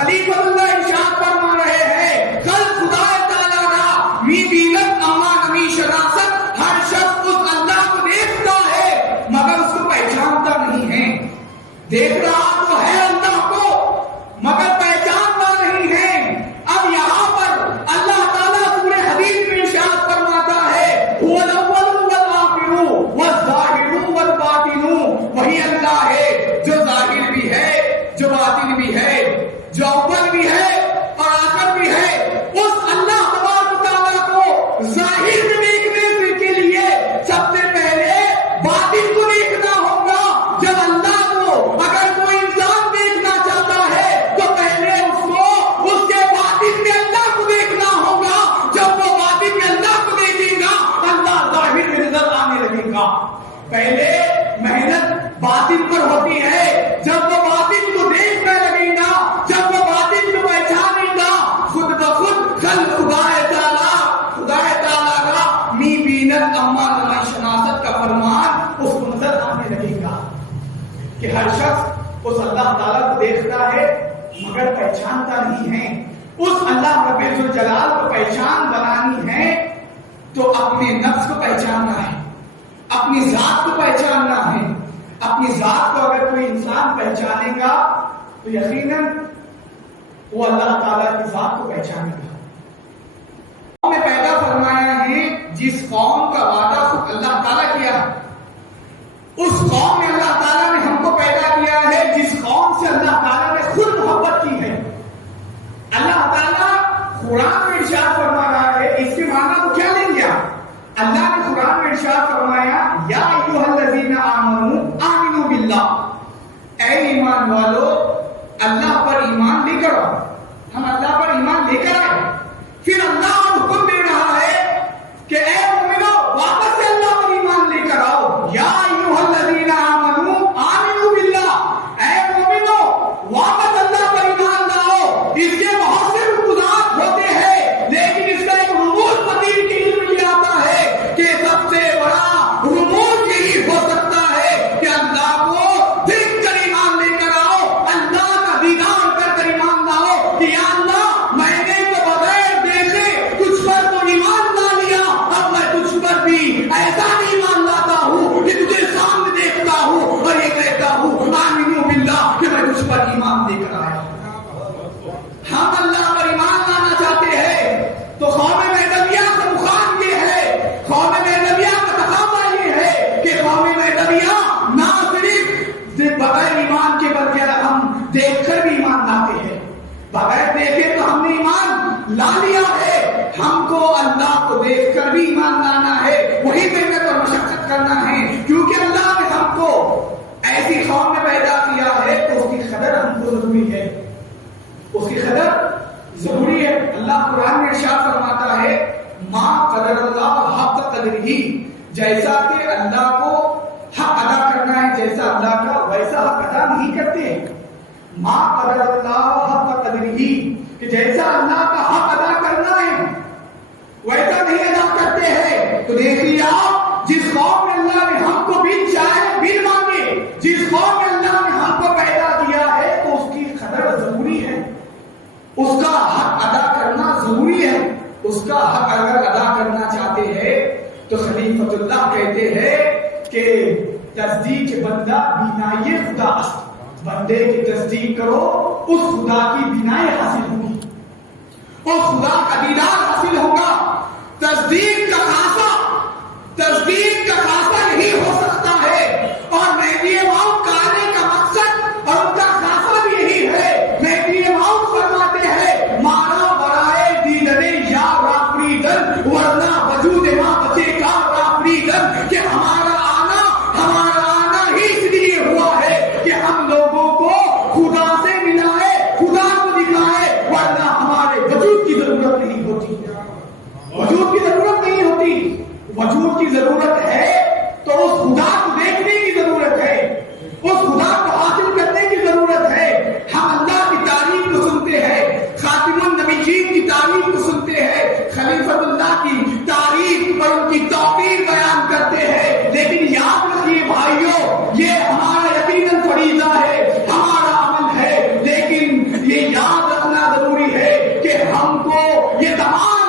خلیفۃ اللہ ارشاد فرما رہے ہیں کل خدا تعالیٰ را می بینت اما نمی شناست، ہر شخص اس اللہ کو دیکھتا ہے مگر اس کو پہچانتا نہیں ہے. دیکھ رہا تو ہے اللہ کو مگر پہچانتا نہیں ہے. اب یہاں پر اللہ تعالیٰ سورہ حدید میں ارشاد فرماتا ہے هو الاول والآخر والظاہر والباطن، وہی اللہ ہے جو ظاہر بھی ہے، جو باطن بھی ہے، جو اول بھی ہے اور آخر بھی ہے. اس اللہ تبارک تعالیٰ کو ظاہر میں دیکھنے کے لیے سب سے پہلے باطن کو دیکھنا ہوگا. جب اللہ کو اگر کوئی انسان دیکھنا چاہتا ہے تو پہلے اس کو اس کے باطن میں اللہ کو دیکھنا ہوگا. جب وہ باطن میں اللہ کو دیکھے گا اللہ ظاہر میں نظر آنے لگے گا. پہلے محنت باطن پر ہوتی ہے. جب وہ باطن کو دیکھنے لگے گا، جب وہ باطن کو پہچانے گا، خود بخود کل خدا تعالیٰ کا می بینت اما نمی شناست کا فرمان اس کو نظر آنے لگے گا کہ ہر شخص اس اللہ تعالیٰ کو دیکھتا ہے مگر پہچانتا نہیں ہے. اس اللہ رب الجلال کو پہچان بنانی ہے تو اپنے نفس کو پہچاننا ہے، اپنی ذات کو پہچاننا ہے. اپنی ذات کو اگر کوئی انسان پہچانے گا تو یقیناً وہ اللہ تعالیٰ کی ذات کو پہچانے گا. قوم میں پیدا فرمایا ہے جس قوم کا وعدہ خود اللہ تعالیٰ کیا، اس قوم میں اللہ تعالیٰ نے ہم کو پیدا کیا ہے جس قوم سے اللہ تعالیٰ نے خود محبت کی ہے. اللہ تعالیٰ قرآن میں ارشاد فرما رہا ہے، اس کے معنی کو کیا لیں گے آپ؟ اللہ نے قرآن میں ارشاد فرمایا یا ایھا الذین آمنوا آمنوا باللہ، اے ایمان والو اللہ پر ایمان لے کر آؤ. ہم اللہ پر ایمان لے کر آئے. پھر اللہ حکم دے رہا ہے کہ اے مومنو واپس سے اللہ پر ایمان لے کر آؤ. یا ایھا الذین آمنوا آمنوا باللہ، اے مومنو واپس اللہ پر ایمان لاؤ. اس کے بہت سے رموزات ہوتے ہیں لیکن اس کا ایک رموز فقیر کے علم یہ آتا ہے کہ سب سے بڑا رموز یہی ہو سکتا ہے کہ اللہ کو دیکھ کر ایمان لے کر آؤ، اللہ کا دیدار کر کر ایمان لاؤ کہ یا اللہ میں نے تو بغیر دیکھے تجھ پر تو ایمان لا لیا، اب میں تجھ پر بھی ایسا ایمان لاتا ہوں کہ تجھے سامنے دیکھتا ہوں اور یہ کہتا ہوں آمنوا باللہ کہ میں تجھ پر ایمان لے کر آیا. ہم اللہ پر ایمان لانا چاہتے ہیں تو قوم مہدویہ کا مقام یہ ہے، قوم مہدویہ کا تقاضا یہ ہے کہ قوم مہدویہ نہ صرف بغیر ایمان کے بلکہ ہم دیکھ کر بھی ایمان لاتے ہیں. بغیر دیکھے تو ہم نے ایمان لا لیا ہے، ہم کو اللہ کو دیکھ کر بھی ایمان لانا ہے، وہی محنت اور مشقت کرنا ہے کیونکہ اللہ نے ہم کو ایسی قوم میں پیدا کیا ہے تو اس کی قدر ہم کو ضروری ہے، اس کی قدر ضروری ہے. اللہ قرآن میں ارشاد فرماتا ہے ما قدر اللہ حق قدرہ، جیسا کہ اللہ کو حق ادا کرنا ہے جیسا اللہ کا ویسا حق ادا نہیں کرتے. ما قدر اللہ حق قدرہ کہ جیسا اللہ کا حق ادا کرنا ہے ویسا نہیں ادا کرتے ہیں. تو دیکھیے آپ جس قوم میں اللہ نے ہم کو بن چاہے بن مانگے، جس قوم میں اللہ نے ہم کو پیدا کیا ہے تو اس کی قدر ضروری ہے، اس کا حق ادا کرنا ضروری ہے. اس کا حق اگر ادا کرنا چاہتے ہیں تو خلیفۃ اللہ کہتے ہیں کہ تصدیق بندہ بینائی خدا است، بندے کی تصدیق کرو اس خدا کی بینائی حاصل ہوگی، اس خدا کا دیدار حاصل ہوگا. تصدیق کا خاصہ یہی ہو سکتا ہے اور مہدی موعود کا آنے کا مقصد اور ان کا خاصہ بھی یہی ہے. مہدی موعود فرماتے ہیں مارا برائے دیدن یا رافری دن ورنہ وجود ماں بچے کا رافری دن، کہ ہمارا آنا ہی اس لیے ہوا ہے کہ ہم لوگوں کو خدا سے ملائے، خدا کو دکھائے، ورنہ ہمارے وجود کی ضرورت نہیں ہوتی. وجود کی ضرورت نہیں ہوتی، وجود کی ضرورت ہم کو یہ تمام